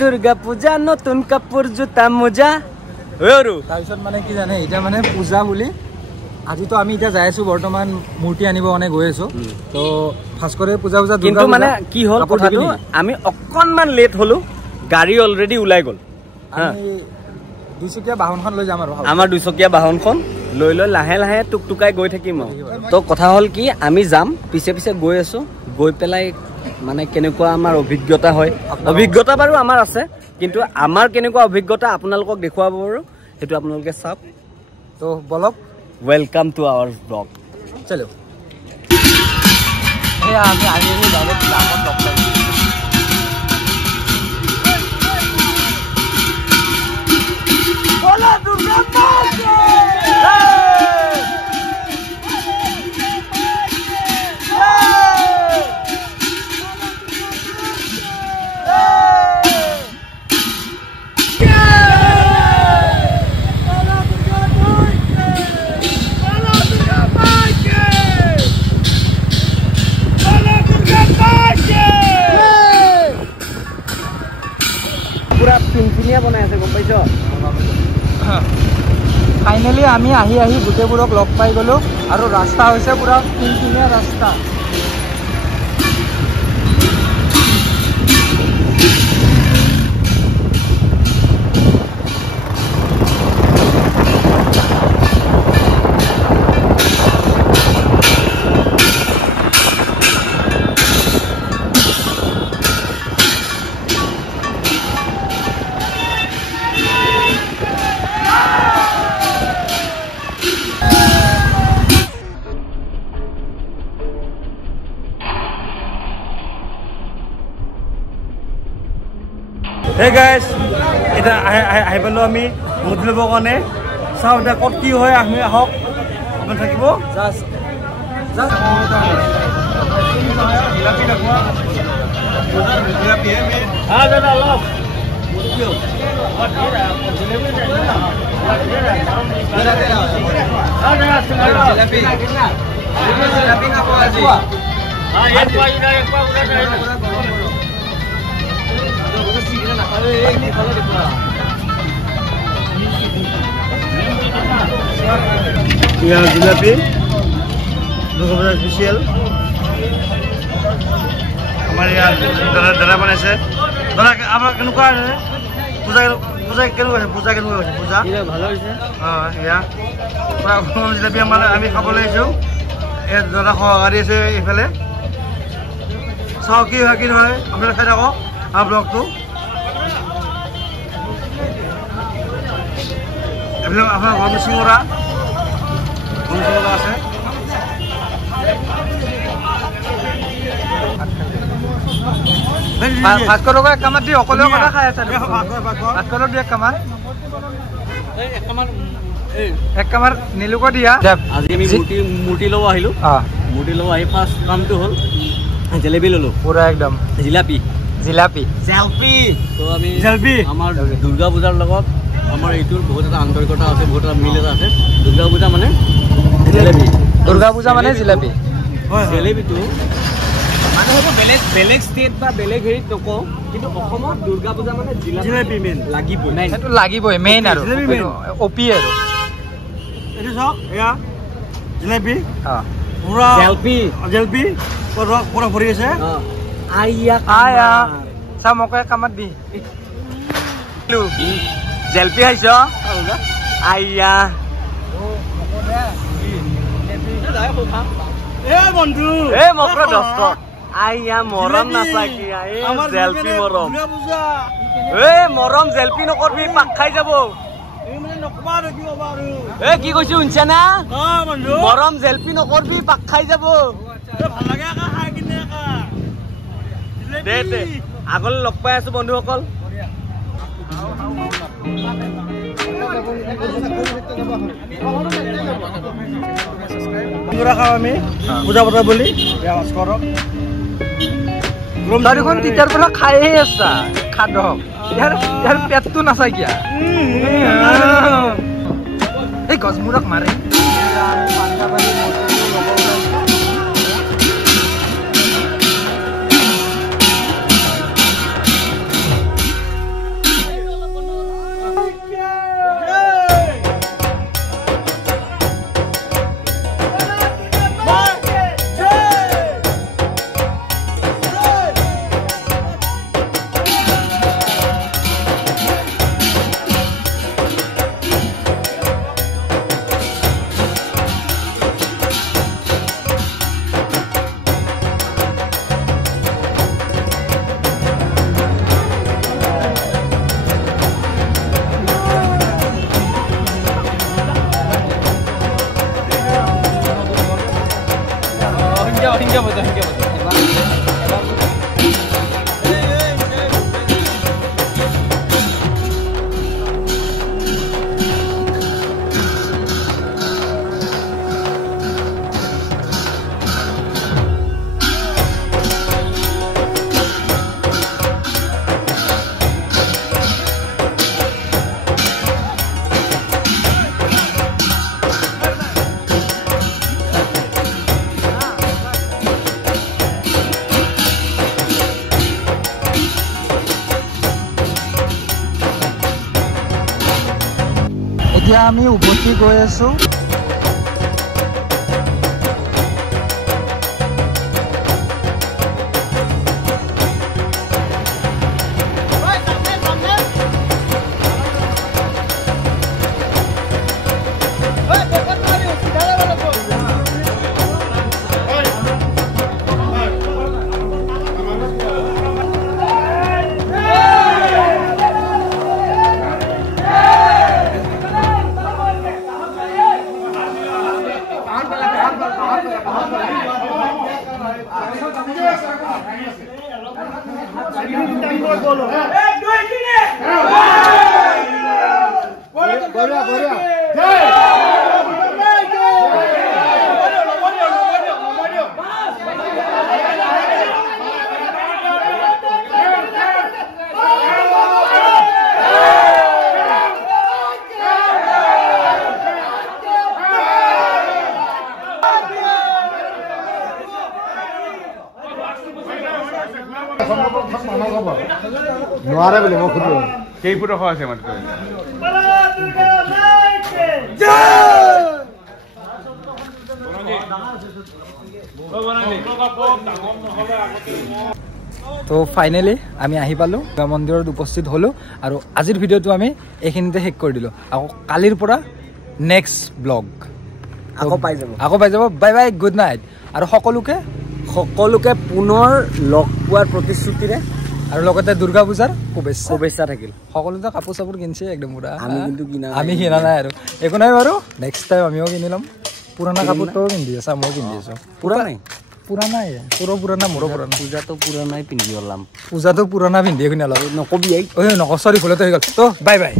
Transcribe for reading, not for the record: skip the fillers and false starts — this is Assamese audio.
দুৰ্গা পূজা নতুন কাপোৰ জোতা মোজা আৰু তাৰপিছত মানে কি জানে এটা মানে পূজা বুলি আজিতো আমি এটা যাই আছো বৰ্তমান মূৰ্তি আনিব মানে গৈ আছো তো ভাস্কৰে পূজা পূজা কিন্তু মানে কি হল কথাটো আমি অকনমান লেট হলো গাড়ী অলৰেডি উলাই গল আমি দুচকীয়া বাহনখন লৈ যাম আৰু আমাৰ দুচকীয়া বাহনখন লৈ লৈ লাহে লাহে টুকটুকাই গৈ থাকিম তো কথা হল কি আমি যাম পিছে পিছে গৈ আছো গৈ পেলাই মানে কেনেকুৱা আমাৰ অভিজ্ঞতা হয় অভিজ্ঞতা বাৰু আমাৰ আছে কিন্তু আমাৰ কেনেকুৱা অভিজ্ঞতা আপোনালোকক দেখুৱাব বাৰু হেতু আপোনালোকে চাওক তো বলক ওয়েলকাম টু আওয়ার ব্লগ চলো এই আমি আগে ডাইরেক্ট লামত লগ পাই বলা দুর্গা মাকে ফাইনেলি আমি আহি গোটেইবোৰক লগ পাই গলো আৰু ৰাস্তা হৈছে পুৰা পিনপিনীয়া ৰাস্তা Hey guys, এটা আহি পালো আমি মূৰ্তি ল'বৰ কাৰণে চাওঁ এতিয়া ক'ত কি হয় আমি আহক আপুনি থাকিব জিলাপি স্পেচিয়েল আমাৰ ইয়াত দাদা বনাইছে দাদা আমাৰ কেনেকুৱা পূজা কেনেকুৱা হৈছে পূজা ভালো হৈছে এয়া জিলাপি আমাৰ আমি খাবলৈ আহিছোঁ ইয়াত দাদা সহকাৰী আছে এইফালে চাওঁ কি হয় কি নহয় আপোনালোকে চাই থাকক আমাৰ ব্লগটো এইবিলাক আপোনাৰ গৰম চিঙৰা আছে ভাস্কৰক এক কামাত দি অকলেও কথা খাই আছে ভাস্কৰক দি এক কামাত এক কামাৰ নীলুকো দিয়া আজি আমি মূৰ্তি ল'ব আহিলো মূৰ্তি ল'ব আহি ফাৰ্ষ্ট কামটো হ'ল জেলেপি ল'লো পুৰা একদম জিলাপি জেলপি তো আমি আমাৰ দুৰ্গা পূজাৰ লগত আমাৰ এইটোৰ বহুত এটা আন্তৰিকতা আছে বহুত এটা মিল এটা আছে দুৰ্গা পূজা মানে জিলাপি জেলেপিটো মানে হ'ব বেলেগ ষ্টেট বা বেলেগ হেৰিত নকওঁ কিন্তু অসমত দুৰ্গা পূজা মানে জিলাপি মেইন লাগিবই সেইটো লাগিবই মেইন আৰু অপি আৰু এইটো চাওক এয়া জিলাপি পুৰা জেলপি পুৰা ভৰি আছে আয়া চা মোকে কামাত দি জেলপি খাইছ আইয়া বন্ধু মকৰ দস্ত আইয়া মৰম নাচাকি জেলপি মৰম মৰম জেলপি নকৰবি পাক খাই যাব কি কৈছো শুনছা না মৰম জেলপি নকৰবি পাক খাই যাব দে আগলৈ লগ পাই আছো বন্ধুসকল আমি পূজা পতা বুলি দেখোন তেতিয়াৰ পৰা খাইহে আছা খাদক ইয়াৰ পেটটো নাচাকিয়া এই গছমূৰক মাৰে এতিয়া আমি উভতি গৈ আছোঁ নোৱাৰে বুলি মই সুধিলোঁ কেই ফুট ওখ আছে মাত্ৰ তো ফাইনেলি আমি আহি পালোঁ মন্দিৰত উপস্থিত হ'লোঁ আৰু আজিৰ ভিডিঅ'টো আমি এইখিনিতে শেষ কৰি দিলোঁ আকৌ কালিৰ পৰা নেক্সট ব্লগ আকৌ পাই যাব বাই বাই গুড নাইট আৰু সকলোকে পুনৰ লগ পোৱাৰ প্ৰতিশ্ৰুতিৰে আৰু লগতে দুৰ্গা পূজাৰ শুভেচ্ছা থাকিল সকলোতে কাপোৰ চাপোৰ কিনিছে একদম পুৰা আমি কিনা নাই আৰু একো নাই বাৰু নেক্সট টাইম আমিও কিনি ল'ম পুৰণা কাপোৰটোও পিন্ধি আছা ময়ো পিন্ধি আছোঁ পুৰণা মোৰো পুৰণা পূজাটো পুৰণাই পিন্ধি ওলাম পূজাটো পুৰণা পিন্ধি কিনে অলপ নকবি নকওঁ চৰি ভুলতে হৈ গ'ল তো বাই বাই